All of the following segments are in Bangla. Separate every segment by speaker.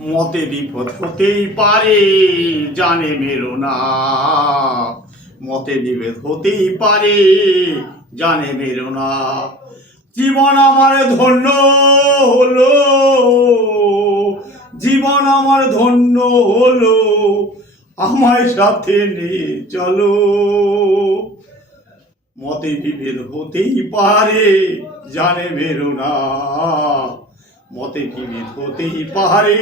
Speaker 1: মতে বিপদ হতেই পারে, জানে মেরো না। মতে বিভেদ হতেই পারে, জানে মেরো না। জীবন আমার ধন্য হলো, জীবন আমার ধন্য হলো আমার সাথে নিয়ে চলো। মতে বিভেদ হতেই পারে, জানে মেরো না। মতে বিভেদ হতেই পারে,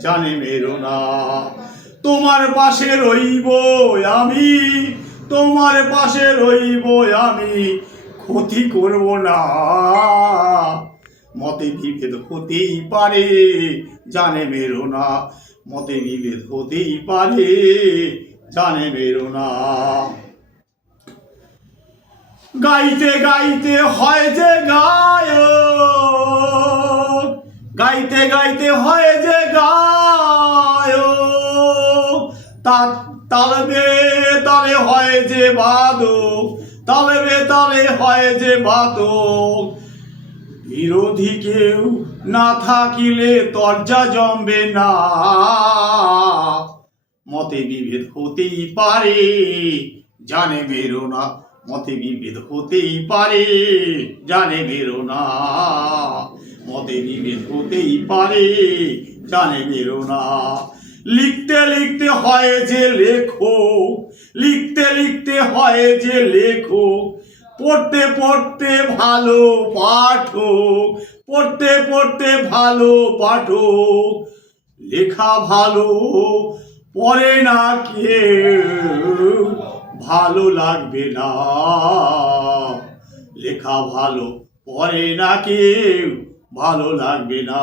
Speaker 1: জানে মেরো না। তোমার পাশে রইব আমি, তোমার পাশে রইব আমি, ক্ষতি করব না। মতে বিভেদ হতেই পারে, জানে মেরো না। মতে বিভেদ হতেই পারে, জানে মেরো না। গাইতে গাইতে হয় যে গায়ক গাইতে গাইতে হয় যে গায়ক। তা তালবে তালে হয় যে বাদক তালবে তালে হয় যে বাদক বিরোধী কেউ না থাকিলে তর্জা জমবে না। মতে বিভেদ হতেই পারে, জানে মেরো না মতে বিভেদ হতেই পারে, জানে মেরো না। মতে বিভেদ হতেই পারে, জানে মেরো না। লিখতে লিখতে হয় যে লেখো, লিখতে লিখতে হয় যে লেখো। পড়তে পড়তে ভালো পাঠো, পড়তে পড়তে ভালো পাঠো। লেখা ভালো পড়ে না কেউ। ভালো লাগবে না। লেখা ভালো পড়ে না কেউ, ভালো লাগবে না।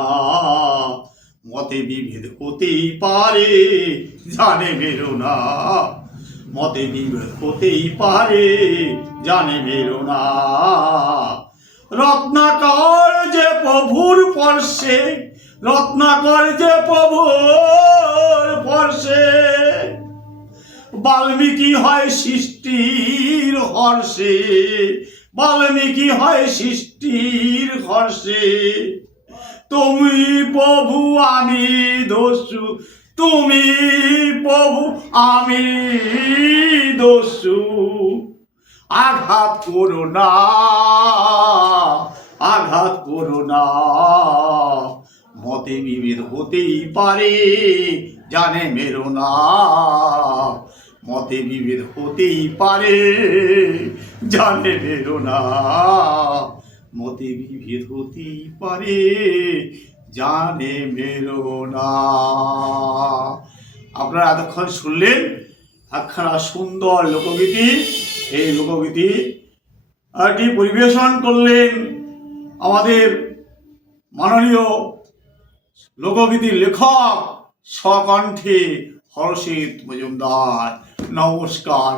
Speaker 1: মতে বিভেদ হতেই পারে, জানে বেরো না। মতে বিভেদ হতেই পারে, জানে বেরো না। রত্নাকর যে প্রভুর পর্শে রত্নাকর যে প্রভুর পর্শে বাল্মীকি হয় সৃষ্টির হর্ষে, বাল্মীকি হয় সৃষ্টির হর্ষে। তুমি প্রভু, আমি দস্যু, তুমি প্রভু, আমি দস্যু। আঘাত করো না, আঘাত করো না। মতে বিভেদ হতেই পারে, জানে মেরো না। মতে বিভেদ হতেই পারে, জানে না। মতে বিভেদ হতেই পারে, জানে মেরো না। আপনারা এতক্ষণ শুনলেন একখানা সুন্দর লোকগীতি। এই লোকগীতি এটি পরিবেশন করলেন আমাদের মাননীয় লোকগীতির লেখক স্বকণ্ঠে হরষিত মজুমদার। নমস্কার